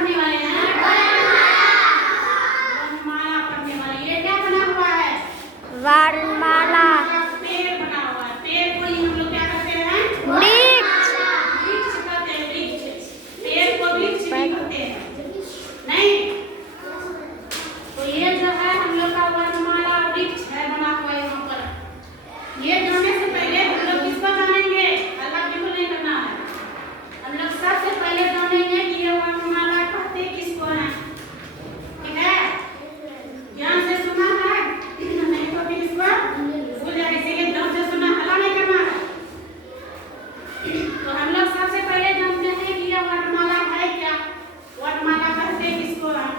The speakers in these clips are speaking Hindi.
पढ़ने वाले हैं? वर्णमाला पढ़ने वाले। ये क्या बना हुआ है? वर्णमाला। पेड़ बना हुआ है। पेड़ को ही हम लोग क्या कहते हैं? वृक्ष। वृक्ष कहते हैं। वृक्ष। पेड़ को वृक्ष भी कहते हैं, नहीं? तो ये जो है हम लोग का वर्णमाला वृक्ष है बना हुआ है यहाँ पर। ये जाने से पहले हम लोग किसको जानेंगे? अल्लाह बिल्कुल नहीं करना है। हम लोग सबसे पहले जानेंगे कि ये वर्णमाला कहते किसको हैं, ठीक है? ध्यान से सुना है, नहीं तो फिर इसको भूल जाएगा। इसीलिए ध्यान से सुना, हल्ला नहीं करना है। तो हम लोग सबसे पहले जानते हैं कि ये वर्णमाला है क्या, वर्णमाला कहते किसको हैं।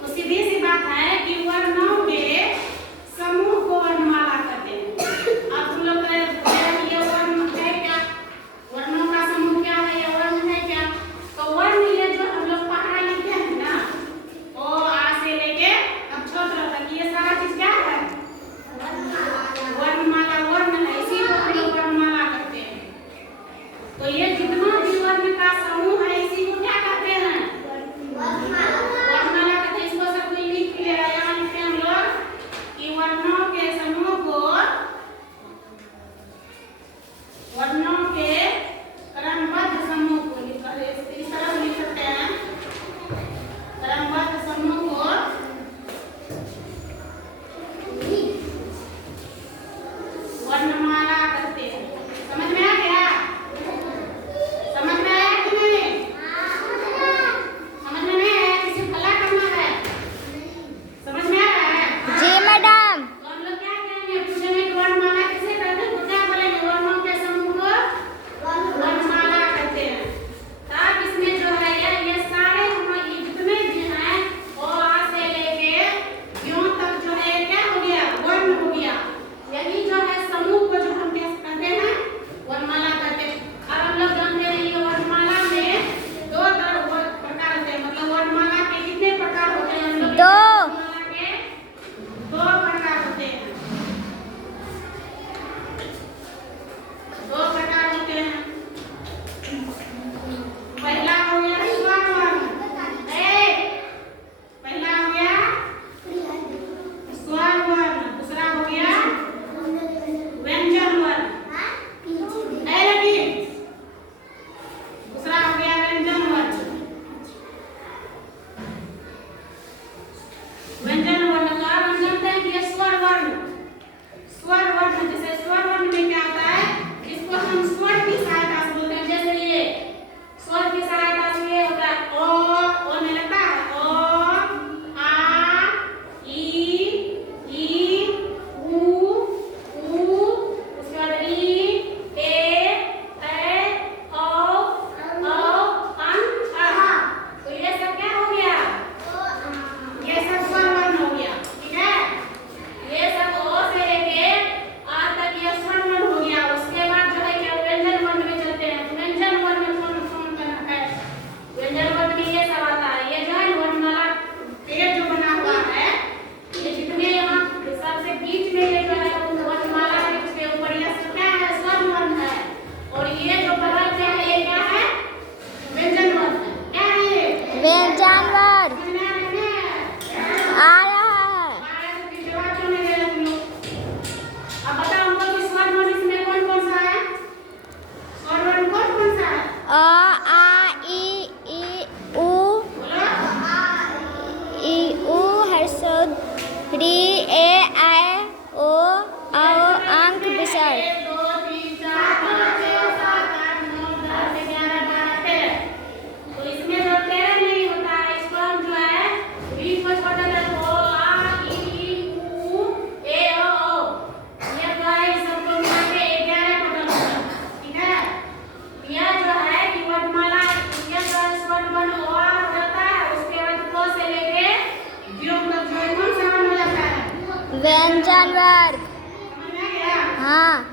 तो सीधी सी बात है कि वर्णों के समूह को वर्णमाला कहते हैं। अब तुम लोग ये वर्ण है क्या, वर्णों का समूह क्या है, ये वर्ण है क्या? तो वर्ण ये जो हम लोग पढ़ा लिखते हैं ना, ओ आ से लेके अब छोटा तक, ये सारा चीज क्या है? वर्णमाला वर्ण है, इसी को हम लोग वर्णमाला कहते हैं। तो ये जितना भी वर्ण का समूह है इसी को क्या कहते हैं? वर्णमाला कहते हैं। इसको सब कोई लिख लिया, यहाँ लिखते हैं हम लोग कि वर्णों के समूह को, वर्णों के क्रमबद्ध समूह को इस तरह से लिख सकते हैं। क्रमबद्ध समूह को वर्णमाला कहते हैं। समझ में आ गया? समझ में आया कि नहीं? समझ में नहीं आया? किसी को हल्ला करना है? समझ में आ रहा है? जी मैडम। तो हम लोग क्या कहेंगे? पूछेंगे कि वर्णमाला किसे कहते हैं, तो क्या बोलेंगे? वर्णों के समूह को वर्णमाला कहते हैं। तब इसमें जो है ये सारे हमारे जितने भी हैं ओ आ से लेके यों तक जो है क्या हो गया? वर्ण हो गया। यही जो है समूह को जो हम क्या कहते हैं? वर्णमाला कहते हैं। अब हम लोग जानते हैं ये वर्णमाला में दो प्रकार होते हैं। मतलब वर्णमाला के कितने प्रकार होते हैं? हम लोग दो। वर्णमाला के दो प्रकार होते हैं। दो प्रकार होते हैं। पहला हो गया स्वर वर्ण। पहला हो गया स्वर वर्ण, दूसरा हो गया व्यंजन वर्ण। दूसरा हो गया व्यंजन वर्ण। व्यंजन वर्ण का हम जानते हैं कि ये स्वर वर्ण। स्वर वर्ण जैसे स्वर वर्ण में क्या होता है? इसको हम स्वर की सहायता से बोलते हैं। जैसे ये स्वर की सहायता से ये होता है ओ में लगता है ओ, आ, ई, ऊ, उसके बाद ई, ए, औ, अं, अ। तो ये सब क्या हो गया? ये सब स्वर वर्ण हो गया, ठीक है? ये सब ओ से लेके आ तक ये स्वर वर्ण हो गया। उसके बाद जो है क्या व्यंजन वर्ण में चलते हैं। व्यंजन वर्ण कौन कौन करना है? व्यंजन वर्ण में ये सब आता है। ये जो है वर्णमाला पेड़ जो बना हुआ है, ये जितने यहाँ सबसे बीच में ये जो है वर्णमाला है, उसके ऊपर ये सब क्या है? स्वर वर्ण है। और ये जो बगल में है ये क्या है? व्यंजन वर्ण है। क्या है ये? व्यंजन वर्ण। समझ में आ रहा है? आ रहा है। जवाब क्यों नहीं दे रहे तुम लोग? अब बताओ हमको कि स्वर वर्ण इसमें कौन कौन सा है? स्वर वर्ण कौन कौन सा है? अ, आ, ई, ऊ, बोलो। ई, ऊ, हर्षोद, री, ए, ऐ, ओ, अंक, विसर्ग। 1 2 3 4 5 6 7 8 9 10 11 12 13। तो इसमें जो 13 नहीं होता है, इसको हम जो है बीच में छोटा सा ओ, आ, ई, ऊ, ए, ओ। ये जो है इस सबको मिला के 11 टोटल होता है, ठीक है? यह जो है कि वर्णमाला ये जो है स्वर वर्ण ओ आ हो जाता है। उसके बाद क से लेके व्योम तक जो है कौन सा वर्ण हो जाता है? व्यंजन वर्ग। समझ में आ गया? हाँ।